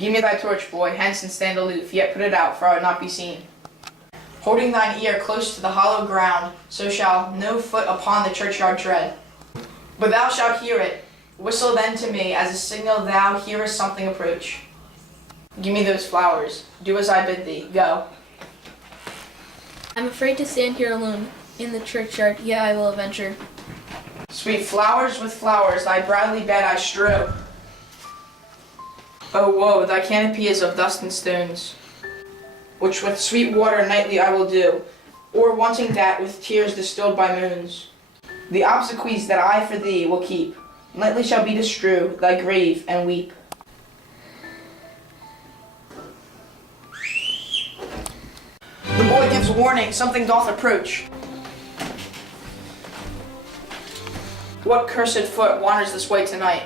Give me thy torch, boy, hence and stand aloof, yet put it out, for I would not be seen. Holding thine ear close to the hollow ground, so shall no foot upon the churchyard tread. But thou shalt hear it. Whistle then to me, as a signal thou hearest something approach. Give me those flowers. Do as I bid thee. Go. I'm afraid to stand here alone in the churchyard, yet I will venture. Sweet flowers with flowers, thy bradley bed I strew. Oh woe, thy canopy is of dust and stones, which with sweet water nightly I will do, or wanting that with tears distilled by moons. The obsequies that I for thee will keep, nightly shall be to strew thy grave and weep. The boy gives warning, something doth approach. What cursed foot wanders this way tonight?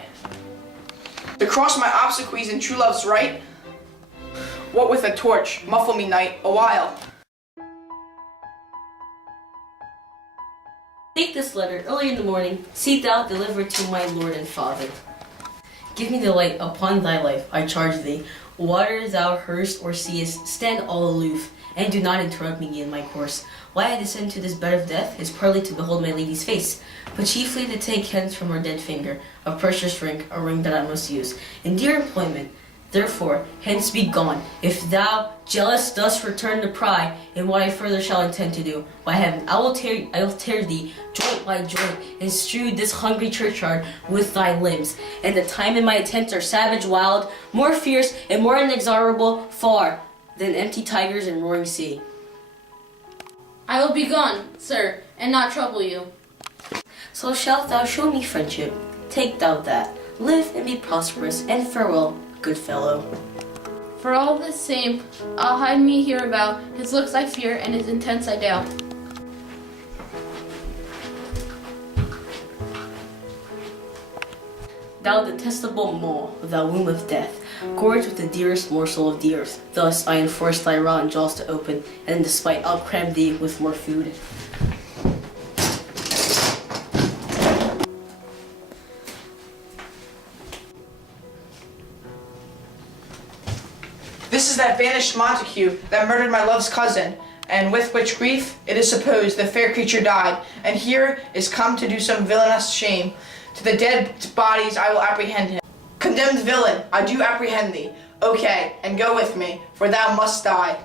To cross my obsequies in true love's right? What with a torch, muffle me night, a while. Take this letter early in the morning, see thou deliver it to my Lord and Father. Give me the light upon thy life, I charge thee. Water thou hearst or seest, stand all aloof, and do not interrupt me in my course. Why I descend to this bed of death is partly to behold my lady's face, but chiefly to take hence from her dead finger a precious ring, a ring that I must use in dear employment. Therefore, hence be gone. If thou, jealous, thus return to pry in what I further shall intend to do, by heaven, I will tear thee joint by joint, and strew this hungry churchyard with thy limbs. And the time in my attempts are savage, wild, more fierce, and more inexorable far than empty tigers and roaring sea. I will be gone, sir, and not trouble you. So shalt thou show me friendship. Take thou that. Live and be prosperous, and farewell, good fellow. For all the same, I'll hide me hereabout. His looks I fear, and his intents I doubt. Thou detestable mole, thou womb of death, gorged with the dearest morsel of the earth. Thus I enforce thy rotten jaws to open, and in despite I'll cram thee with more food. This is that banished Montague that murdered my love's cousin, and with which grief it is supposed the fair creature died, and here is come to do some villainous shame. To the dead bodies I will apprehend him. Condemned villain, I do apprehend thee. Okay, and go with me, for thou must die.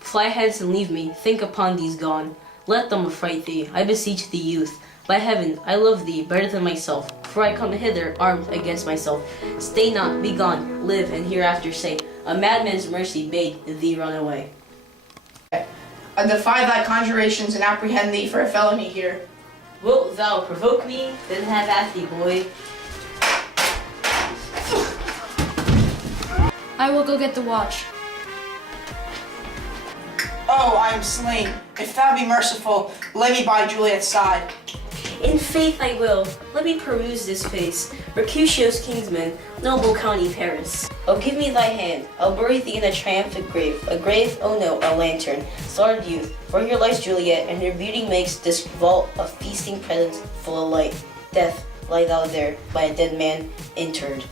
Fly hence and leave me, think upon these gone. Let them affright thee, I beseech thee, youth. By heaven, I love thee better than myself, for I come hither armed against myself. Stay not, be gone, live, and hereafter say, a madman's mercy bade thee run away. I defy thy conjurations and apprehend thee for a felony here. Wilt thou provoke me? Then have at thee, boy. I will go get the watch. Oh, I am slain. If thou be merciful, lay me by Juliet's side. In faith I will. Let me peruse this face. Mercutio's kinsman, noble county Paris. Oh, give me thy hand. I'll bury thee in a triumphant grave. A grave, oh no, a lantern. Starred youth, for here lies Juliet, and her beauty makes this vault a feasting presence full of light. Death, lie thou there, by a dead man interred.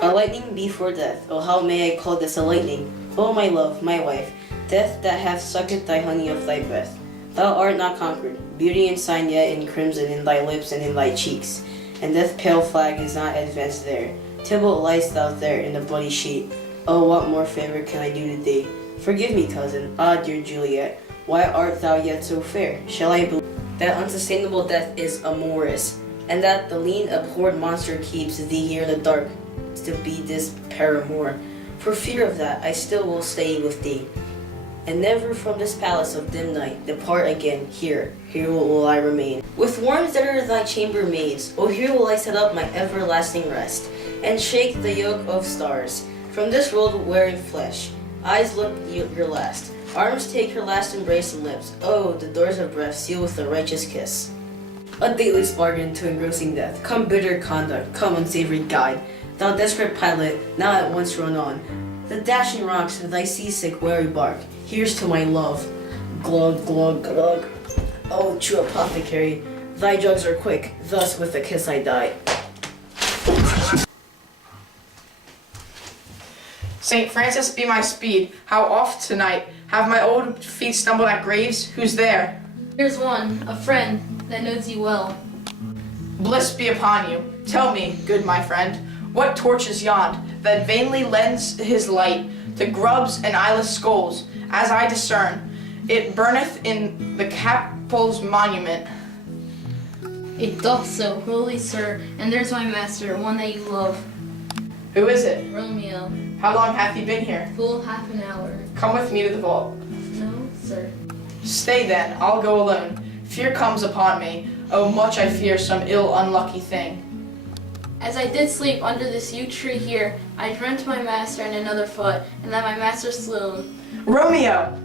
A lightning before death. Oh, how may I call this a lightning? O my love, my wife, death that hath sucked thy honey of thy breath. Thou art not conquered, beauty and sign yet in crimson in thy lips and in thy cheeks, and death's pale flag is not advanced there. Tybalt liest thou there in the bloody sheet. Oh, what more favor can I do to thee? Forgive me, cousin, ah, dear Juliet, why art thou yet so fair? Shall I believe that unsustainable death is amorous, and that the lean abhorred monster keeps thee here in the dark to be this paramour? For fear of that, I still will stay with thee, and never from this palace of dim night depart again. Here will I remain. With worms that are thy chamber maids, oh, here will I set up my everlasting rest, and shake the yoke of stars. From this world wearing flesh, eyes look your last, arms take her last embrace, and lips, oh, the doors of breath seal with a righteous kiss. A dateless bargain to engrossing death, come bitter conduct, come unsavory guide. Thou desperate pilot, now at once run on the dashing rocks of thy seasick wary bark. Here's to my love. Glug, glug, glug. Oh, true apothecary, Thy drugs are quick, thus with a kiss I die. St. Francis be my speed, how oft tonight have my old feet stumbled at graves? Who's there? Here's one, a friend that knows you well. Bliss be upon you. Tell me, good my friend, what torch is yond that vainly lends his light to grubs and eyeless skulls? As I discern, it burneth in the capel's monument. It doth so, holy sir, and there's my master, one that you love, Who is it? Romeo. How long hath he been here? Full half an hour. Come with me to the vault. No, sir. Stay then, I'll go alone. Fear comes upon me. Oh, much I fear some ill unlucky thing. As I did sleep under this yew tree here, I dreamt my master in another foot, and that my master slew him. Romeo!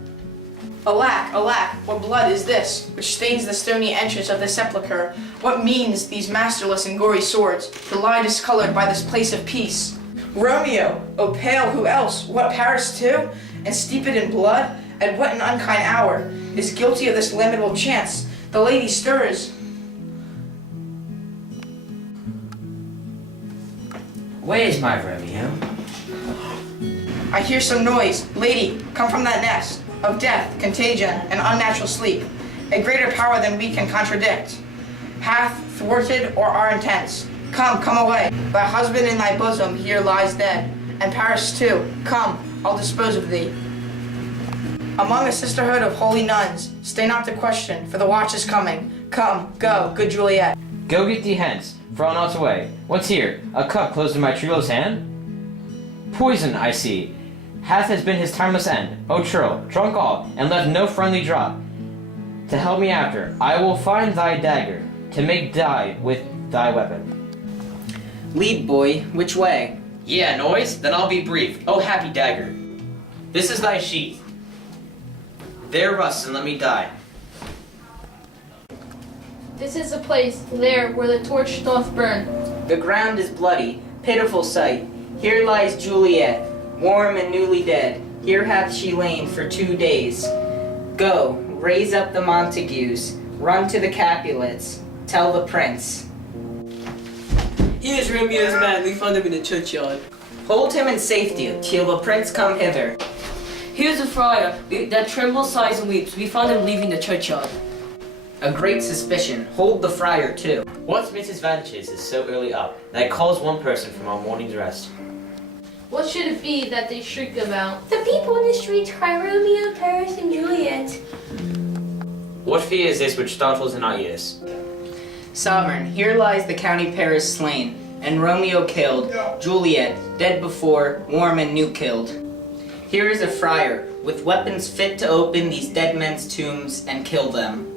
Alack, alack, what blood is this, which stains the stony entrance of the sepulchre? What means these masterless and gory swords, to lie discolored by this place of peace? Romeo, O pale, who else? What, Paris too? And steeped in blood? At what an unkind hour is guilty of this lamentable chance? The lady stirs. Where is my Romeo? I hear some noise. Lady, come from that nest of death, contagion, and unnatural sleep. A greater power than we can contradict hath thwarted or our intents. Come, come away. Thy husband in thy bosom here lies dead, and Paris too. Come, I'll dispose of thee. Among a sisterhood of holy nuns, stay not to question, for the watch is coming. Come, go, good Juliet. Go get thee hence, for I'll not away. What's here? A cup closed in my churl's hand? Poison, I see. Hath has been his timeless end. O churl, drunk all, and left no friendly drop. To help me after, I will find thy dagger, to make die with thy weapon. Lead, boy, which way? Yeah, noise? Then I'll be brief. Oh, happy dagger. This is thy sheath. There rust and let me die. This is the place, there, where the torch doth burn. The ground is bloody, pitiful sight. Here lies Juliet, warm and newly dead. Here hath she lain for 2 days. Go, raise up the Montagues, run to the Capulets, tell the prince. He is Romeo's man, we found him in the churchyard. Hold him in safety till the prince come hither. Here's a friar that trembles, sighs, and weeps. We found him leaving the churchyard. A great suspicion, hold the friar too. What Mrs. Vanches is so early up, that calls one person from our morning's rest? What should it be that they shriek about? The people in the streets cry Romeo, Paris, and Juliet. What fear is this which startles in our ears? Sovereign, here lies the county Paris slain, and Romeo killed, Juliet, dead before, warm and new killed. Here is a friar, with weapons fit to open these dead men's tombs and kill them.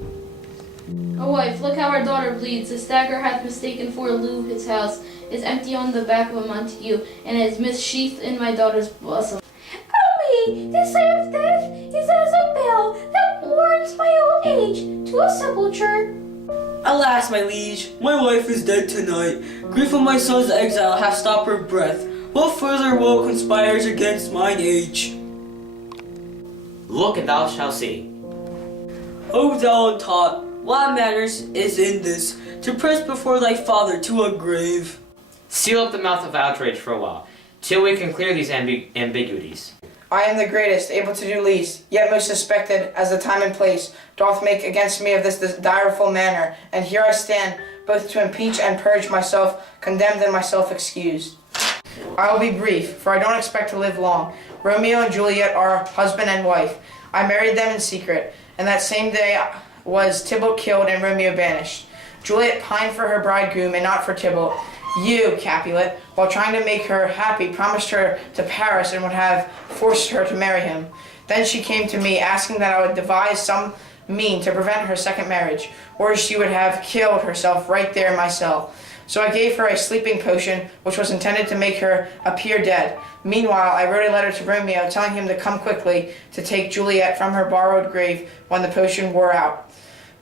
Oh wife, look how our daughter bleeds. This dagger hath mistaken for Lou his house, is empty on the back of a Montague, and is missheathed in my daughter's bosom. Oh me, this sight of death is as a bell that warns my old age to a sepulchre. Alas, my liege, my wife is dead tonight. Grief of my son's exile hath stopped her breath. What further woe conspires against mine age? Look and thou shalt see. O thou untaught, what manners is in this, to press before thy father to a grave? Seal up the mouth of outrage for a while, till we can clear these ambiguities. I am the greatest, able to do least, yet most suspected, as the time and place doth make against me of this direful manner, and here I stand, both to impeach and purge myself, condemned and myself excused. I will be brief, for I don't expect to live long. Romeo and Juliet are husband and wife. I married them in secret, and that same day was Tybalt killed and Romeo banished. Juliet pined for her bridegroom and not for Tybalt. You, Capulet, while trying to make her happy, promised her to Paris and would have forced her to marry him. Then she came to me, asking that I would devise some mean to prevent her second marriage, or she would have killed herself right there in my cell. So I gave her a sleeping potion, which was intended to make her appear dead. Meanwhile, I wrote a letter to Romeo, telling him to come quickly to take Juliet from her borrowed grave when the potion wore out.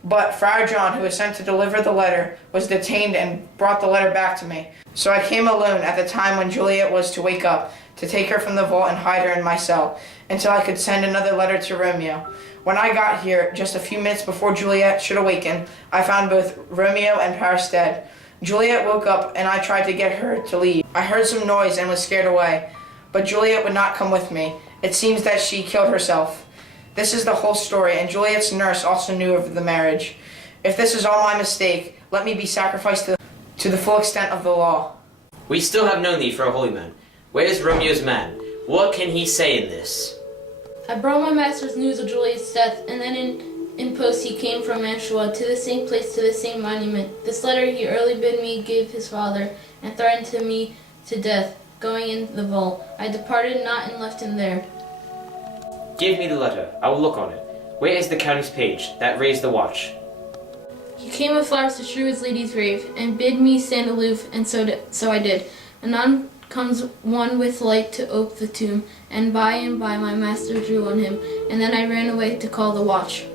But Friar John, who was sent to deliver the letter, was detained and brought the letter back to me. So I came alone at the time when Juliet was to wake up, to take her from the vault and hide her in my cell, until I could send another letter to Romeo. When I got here, just a few minutes before Juliet should awaken, I found both Romeo and Paris dead. Juliet woke up and I tried to get her to leave. I heard some noise and was scared away, but Juliet would not come with me. It seems that she killed herself. This is the whole story, and Juliet's nurse also knew of the marriage. If this is all my mistake, let me be sacrificed to the full extent of the law. We still have no need for a holy man. Where is Romeo's man? What can he say in this? I brought my master's news of Juliet's death, and then in post he came from Mantua to the same place, to the same monument. This letter he early bid me give his father, and threatened to me to death, going in the vault. I departed not and left him there. Give me the letter. I will look on it. Where is the countess page that raised the watch? He came with flowers to strew his lady's grave, and bid me stand aloof, and so I did. Anon comes one with light to ope the tomb, and by my master drew on him, and then I ran away to call the watch.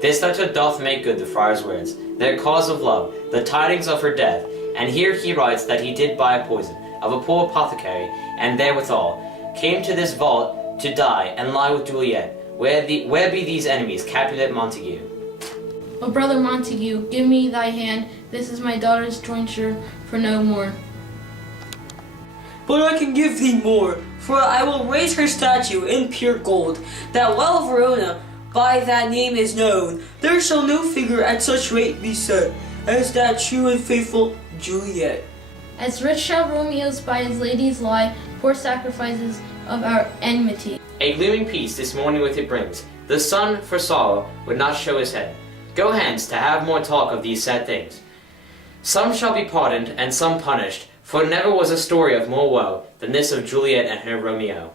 This letter doth make good the friar's words, their cause of love, the tidings of her death, and here he writes that he did buy a poison of a poor apothecary, and therewithal came to this vault to die and lie with Juliet. Where be these enemies captured at Montague? O brother Montague, give me thy hand, this is my daughter's jointure for no more. But I can give thee more, for I will raise her statue in pure gold, that while Verona by that name is known, there shall no figure at such rate be set, as that true and faithful Juliet. As rich shall Romeo's by his ladies lie, poor sacrifices of our enmity. A glooming peace this morning with it brings. The sun, for sorrow, would not show his head. Go hence to have more talk of these sad things. Some shall be pardoned, and some punished, for never was a story of more woe than this of Juliet and her Romeo.